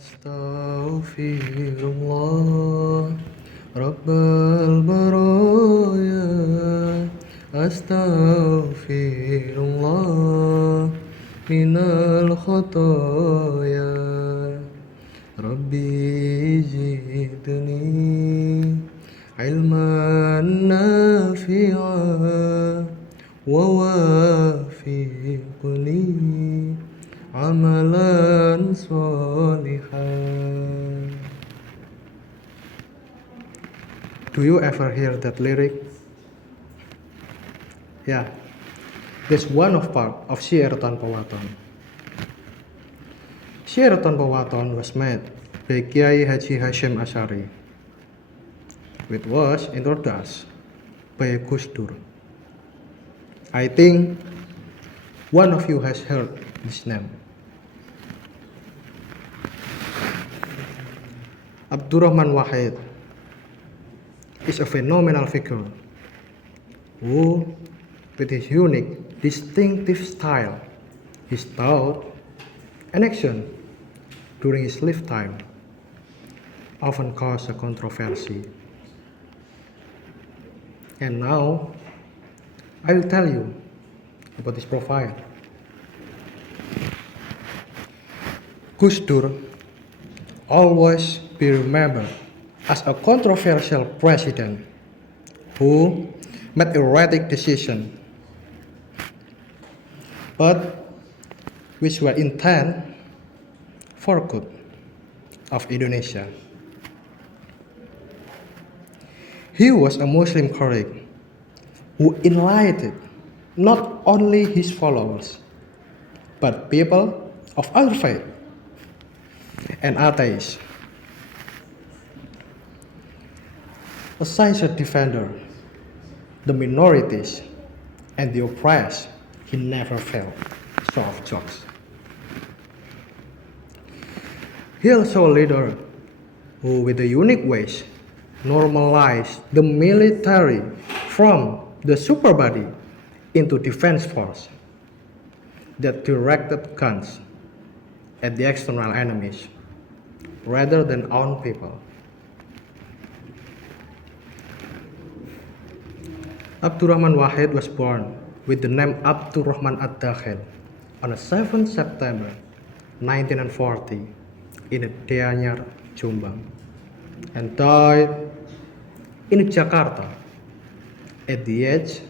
Astaghfirullah Rabbal baraya Astaghfirullah Minal khotoya Rabbi zidni Ilman nafi'a Wa wafiqni Amalan solihan. Do you ever hear that lyric? Yeah, that's one of part of Syair Tanpa Waton. Syair Tanpa Waton was made by Kiai Haji Hashim Asyari, which was introduced by Gus Dur. I think one of you has heard this name. Abdurrahman Wahid is a phenomenal figure who, with his unique, distinctive style, his thought and action during his lifetime often caused a controversy. And now, I will tell you about his profile. Gus Dur always be remembered as a controversial president who made erratic decisions, but which were intended for good of Indonesia. He was a Muslim cleric who enlightened not only his followers, but people of other faith and atheists. A sincere defender, the minorities and the oppressed, he never failed. Soft jokes. He also a leader who, with the unique ways, normalized the military from the super body into defense force that directed guns at the external enemies rather than own people. Abdurrahman Wahid was born with the name Abdurrahman Ad-Dakhil on 7 September 1940 in Deanyar, Jombang, and died in Jakarta at the age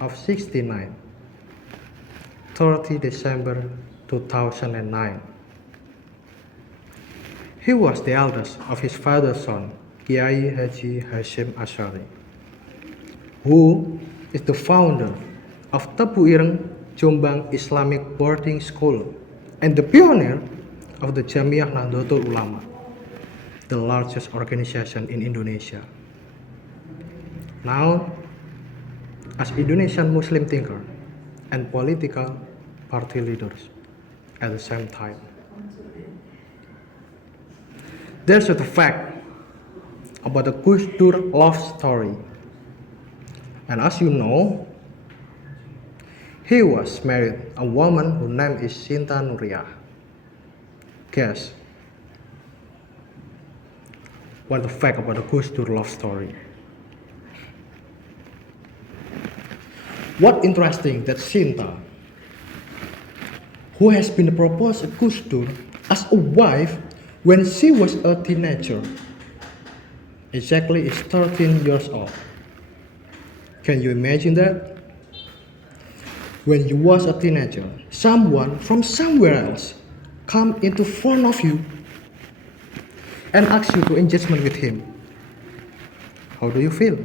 of 69, 30 December 2009. He was the eldest of his father's son, Kiai Haji Hashim Asyari, who is the founder of Tebu Ireng Jombang Islamic Boarding School and the pioneer of the Jamiah Nahdlatul Ulama, the largest organization in Indonesia. Now, as Indonesian Muslim thinker and political party leaders at the same time. There's a fact about the Gus Dur love story. And as you know, he was married a woman whose name is Sinta Nuriyah. Guess what the fact about the Gus Dur love story? What interesting that Sinta, who has been proposed to Gus Dur as a wife when she was a teenager, exactly is 13 years old. Can you imagine that? When you was a teenager, someone from somewhere else come into front of you and ask you to engagement with him. How do you feel?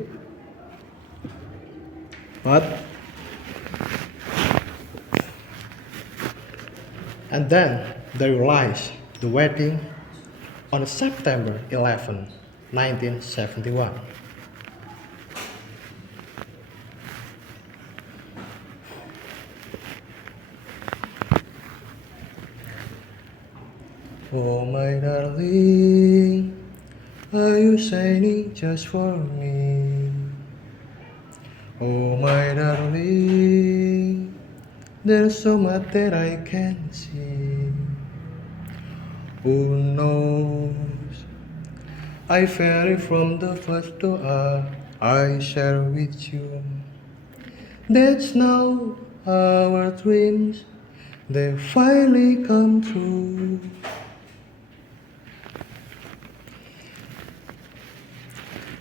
And then they realized the wedding on September 11, 1971. Oh my darling, are you shining just for me? Oh my darling, there's so much that I can see. Who knows? I vary from the first doa I share with you. That's now our dreams, they finally come true.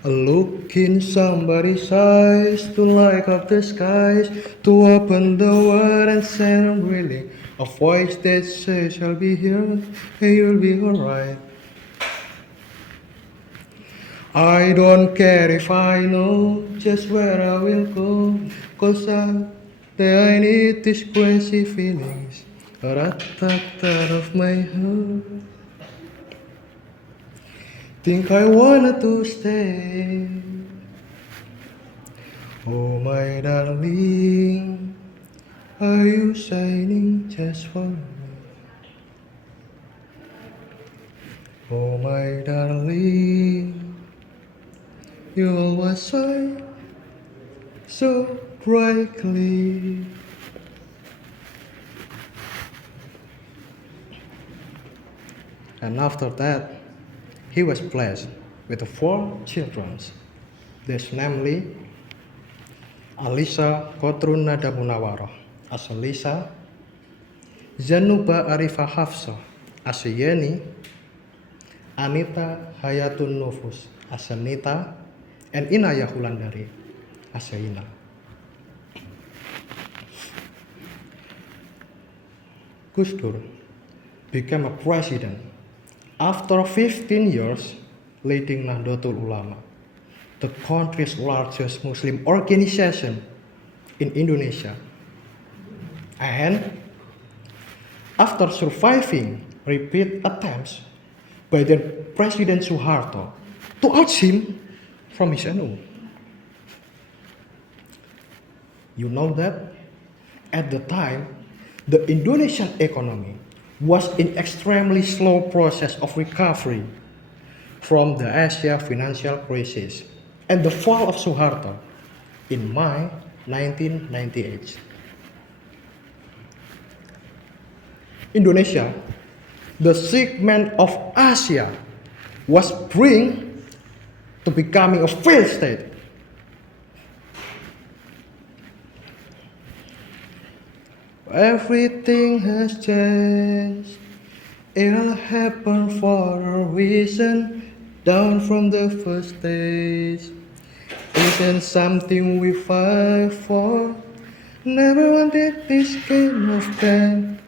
A look in somebody's eyes to light up the skies, to open the world and send them really. A voice that says, I'll be here and you'll be alright. I don't care if I know just where I will go, 'cause I need these crazy feelings, rat-tat-tat of my heart. Think I wanted to stay. Oh my darling, are you shining just for me? Oh my darling, you always shine so brightly. And after that, he was blessed with 4 children. There's namely Alisa Kotrun Nada Munawaroh as Alisa, Zanuba Arifah Hafsah as Yeni, Anita Hayatun Nufus as Anita, and Inaya Hulandari as Ina. Gus Dur became a president after 15 years leading Nahdlatul Ulama, the country's largest Muslim organization in Indonesia. And after surviving repeat attempts by then President Suharto to oust him from his NU. You know that at the time, the Indonesian economy was in extremely slow process of recovery from the Asia financial crisis and the fall of Suharto in May 1998. Indonesia, the segment of Asia, was bring to becoming a failed state. Everything has changed. It all happened for a reason. Down from the first stage, isn't something we fight for. Never wanted this kind of pain.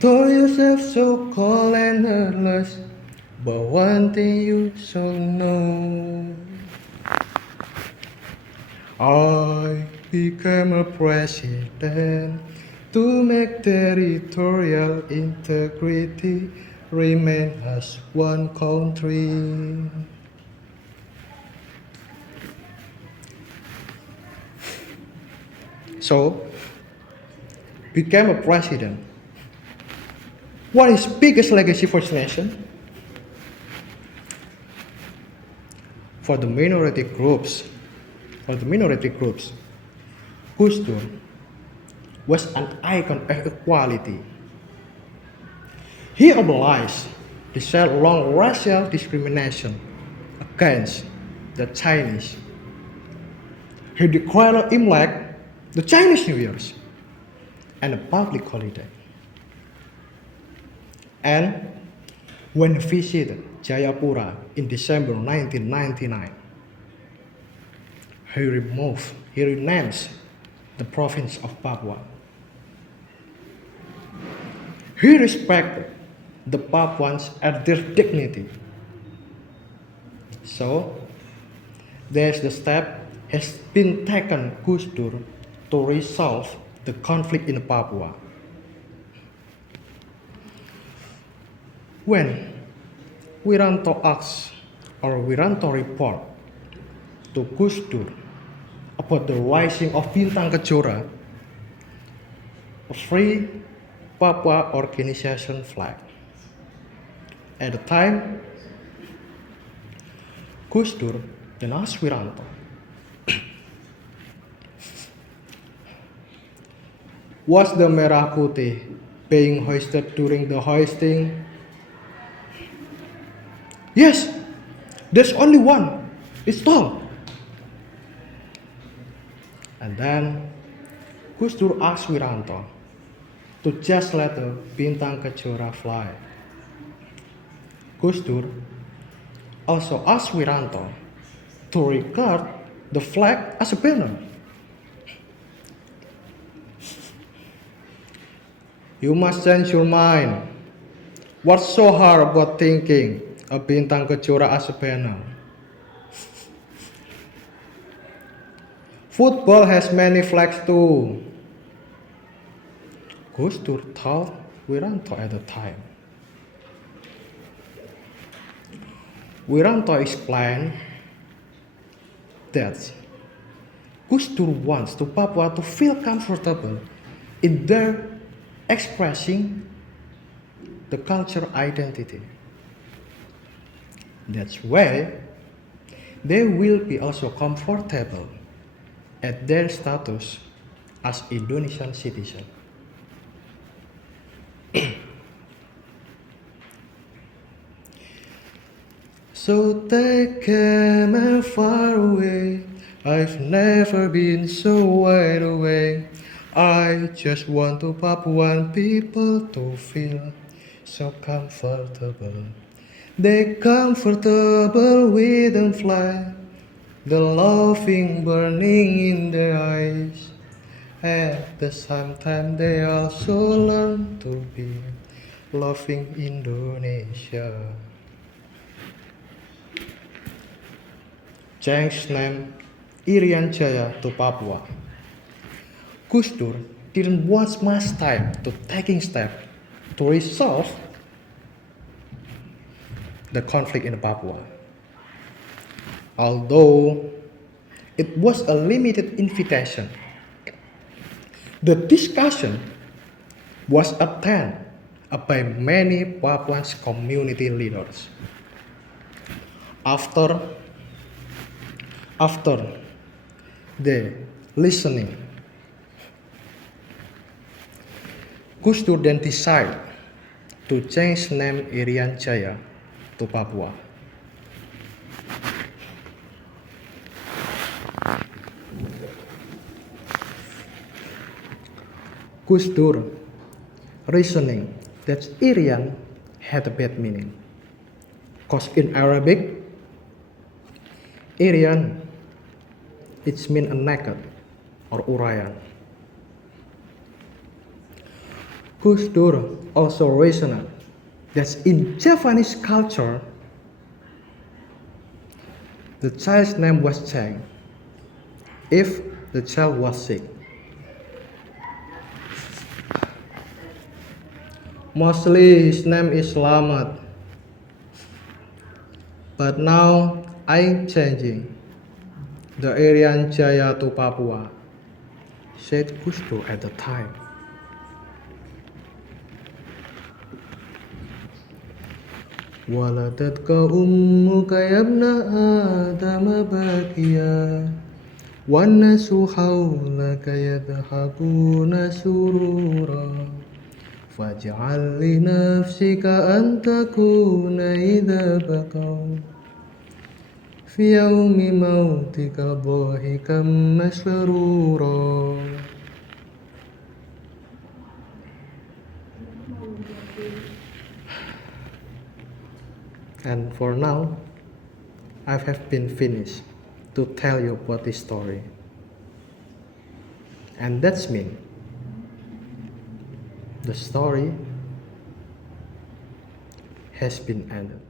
Told yourself so cold and heartless, but one thing you should know. I became a president to make territorial integrity remain as one country. So, became a president. What is biggest legacy for this nation? For the minority groups, Gus Dur was an icon of equality. He abolished the long racial discrimination against the Chinese. He declared Imlek, the Chinese New Year's, and a public holiday. And when he visited Jayapura in December 1999, he renounced the province of Papua. He respected the Papuans at their dignity. So, there's the step has been taken Gus Dur to resolve the conflict in Papua. When Wiranto asks or Wiranto report to Gus Dur about the rising of Bintang Kejora, a free Papua organization flag. At the time, Gus Dur then asked Wiranto, was the merah putih being hoisted during the hoisting? Yes, there's only one. It's tall. And then Gus Dur asked Wiranto to just let the Bintang Kejora fly. Gus Dur also asked Wiranto to regard the flag as a banner. You must change your mind. What's so hard about thinking a Bintang Kejora as a banner? Football has many flags too. Gus Dur told Wiranto at the time. Wiranto explained that Gus Dur wants to Papua to feel comfortable in their expressing the cultural identity. That's why they will be also comfortable at their status as Indonesian citizen. So take me far away. I've never been so wide awake. I just want to Papuan people to feel so comfortable. They comfortable with them fly, the laughing burning in their eyes. At the same time they also learn to be loving Indonesia. Change name Irian Jaya to Papua. Gus Dur didn't want much time to taking steps to resolve the conflict in Papua. Although it was a limited invitation, the discussion was attended by many Papuan community leaders. After the listening, Gus Dur then decided to change name Irian Jaya to Papua. Gus Dur reasoning that Irian had a bad meaning, because in Arabic, Irian it means a naked or urayan. Gus Dur also reasoned that in Javanese culture, the child's name was changed if the child was sick. Mostly his name is Slamet, but now I'm changing the Irian Jaya to Papua, said Gus Dur at the time. ولدتك أمك يا ابن آدم باكيا والناس حولك يضحكون سرورا فاجعل لنفسك أن تكون إذا بكوا في يوم موتك ضاحكا مسرورا. And for now, I have been finished to tell you about this story. And that's me. The story has been ended.